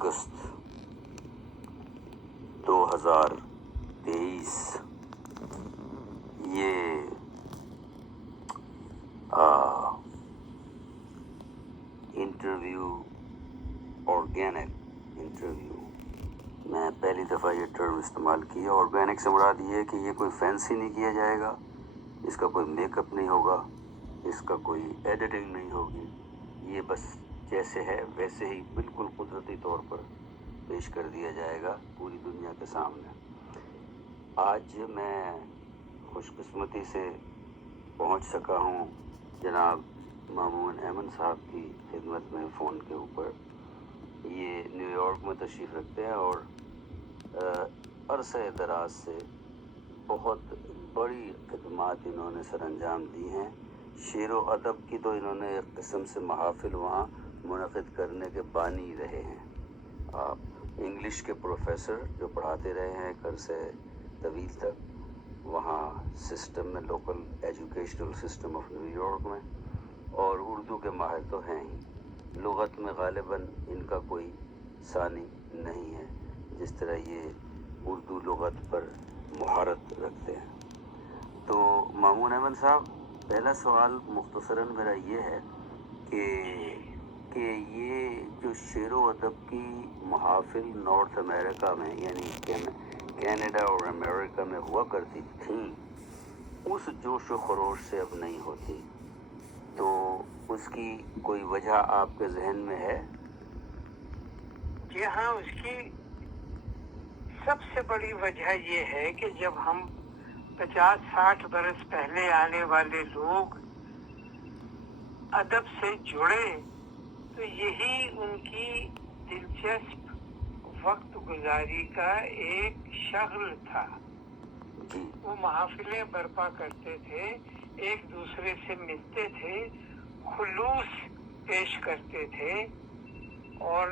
اگست 2023 یہ interview, organic interview, میں پہلی دفعہ یہ ٹرم استعمال کیا. آرگینک سے مراد یہ ہے کہ یہ کوئی فینسی نہیں کیا جائے گا، اس کا کوئی میک اپ نہیں ہوگا، اس کا کوئی ایڈیٹنگ نہیں ہوگی. یہ بس جیسے ہے ویسے ہی بالکل قدرتی طور پر پیش کر دیا جائے گا پوری دنیا کے سامنے. آج میں خوش قسمتی سے پہنچ سکا ہوں جناب مامون ایمن صاحب کی خدمت میں فون کے اوپر. یہ نیو یارک میں تشریف رکھتے ہیں اور عرصہ دراز سے بہت بڑی خدمات انہوں نے سر انجام دی ہیں. شعر و ادب کی تو انہوں نے ایک قسم سے محافل وہاں منعقد کرنے کے بانی رہے ہیں. آپ انگلش کے پروفیسر جو پڑھاتے رہے ہیں ایک عرصے طویل تک وہاں سسٹم میں، local educational system of new York میں، اور اردو کے ماہر تو ہیں ہی. لغت میں غالباً ان کا کوئی ثانی نہیں ہے جس طرح یہ اردو لغت پر مہارت رکھتے ہیں. تو مامون احمد صاحب، پہلا سوال مختصراً میرا یہ ہے کہ یہ جو شعر و ادب کی محافل نارتھ امریکہ میں یعنی کینیڈا اور امریکہ میں ہوا کرتی تھیں، اس جوش و خروش سے اب نہیں ہوتی، تو اس کی کوئی وجہ آپ کے ذہن میں ہے؟ جی ہاں، اس کی سب سے بڑی وجہ یہ ہے کہ جب ہم 50-60 برس پہلے آنے والے لوگ ادب سے جڑے تو یہی ان کی دلچسپ وقت گزاری کا ایک شغل تھا. وہ محافلیں برپا کرتے تھے، ایک دوسرے سے ملتے تھے، خلوص پیش کرتے تھے اور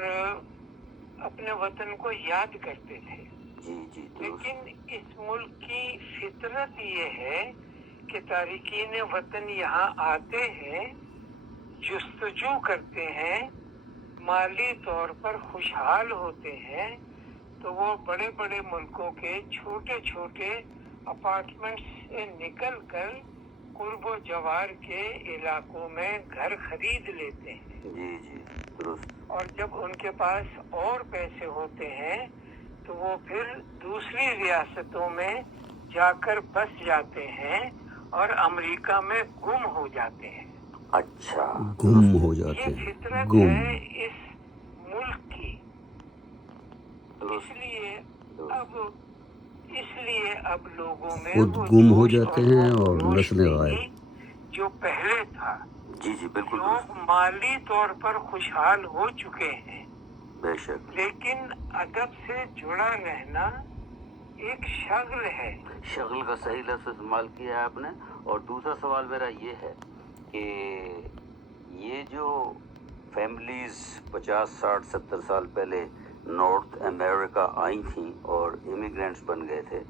اپنے وطن کو یاد کرتے تھے. لیکن اس ملک کی فطرت یہ ہے کہ تارکین وطن یہاں آتے ہیں، جستجو کرتے ہیں، مالی طور پر خوشحال ہوتے ہیں، تو وہ بڑے بڑے ملکوں کے چھوٹے چھوٹے اپارٹمنٹ سے نکل کر قرب و جوار کے علاقوں میں گھر خرید لیتے ہیں. اور جب ان کے پاس اور پیسے ہوتے ہیں تو وہ پھر دوسری ریاستوں میں جا کر بس جاتے ہیں اور امریکہ میں گم ہو جاتے ہیں. اچھا، گم ہو جاتے ہیں. یہ فطرت ہے اس ملک کی. اس لیے اب لوگوں میں خود وہ گم ہو جوش جاتے ہیں اور نسلیں غائب. نہیں جو پہلے تھا. جی بالکل. لوگ مالی طور پر خوشحال ہو چکے ہیں، بے شک، لیکن ادب سے جڑا رہنا ایک شغل ہے. شغل کا صحیح لفظ استعمال کیا ہے آپ نے. اور دوسرا سوال میرا یہ ہے کہ یہ جو فیملیز 50-60-70 سال پہلے نارتھ امریکہ آئی تھیں اور امیگرینٹس بن گئے تھے،